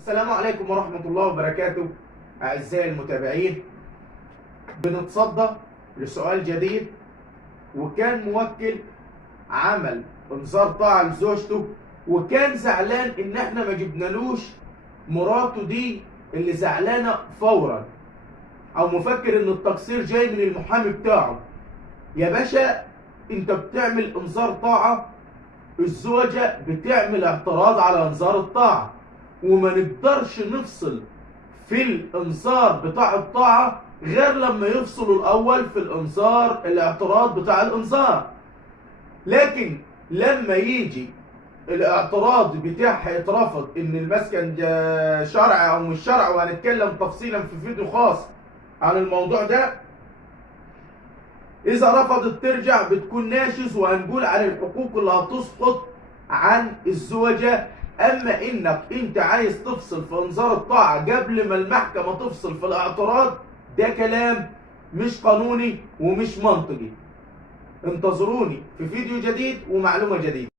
السلام عليكم ورحمة الله وبركاته. أعزائي المتابعين، بنتصدى لسؤال جديد. وكان موكل عمل انذار طاعة لزوجته، وكان زعلان إن إحنا ما جبنالوش مراته دي اللي زعلانة فورا، أو مفكر إن التقصير جاي من المحامي بتاعه. يا باشا، أنت بتعمل انذار طاعة، الزوجة بتعمل اعتراض على انذار الطاعة، وما نقدرش نفصل في الانذار بتاع الطاعة غير لما يفصلوا الاول في الانذار الاعتراض بتاع الانذار. لكن لما يجي الاعتراض بتاعها يترفض ان المسكن شرعي او مش شرعي، وهنتكلم تفصيلا في فيديو خاص عن الموضوع ده. إذا رفضت ترجع بتكون ناشز، وهنقول عن الحقوق اللي هتسقط عن الزوجة. أما إنك أنت عايز تفصل في إنذار الطاعة قبل ما المحكمة تفصل في الاعتراض، ده كلام مش قانوني ومش منطقي. انتظروني في فيديو جديد ومعلومة جديدة.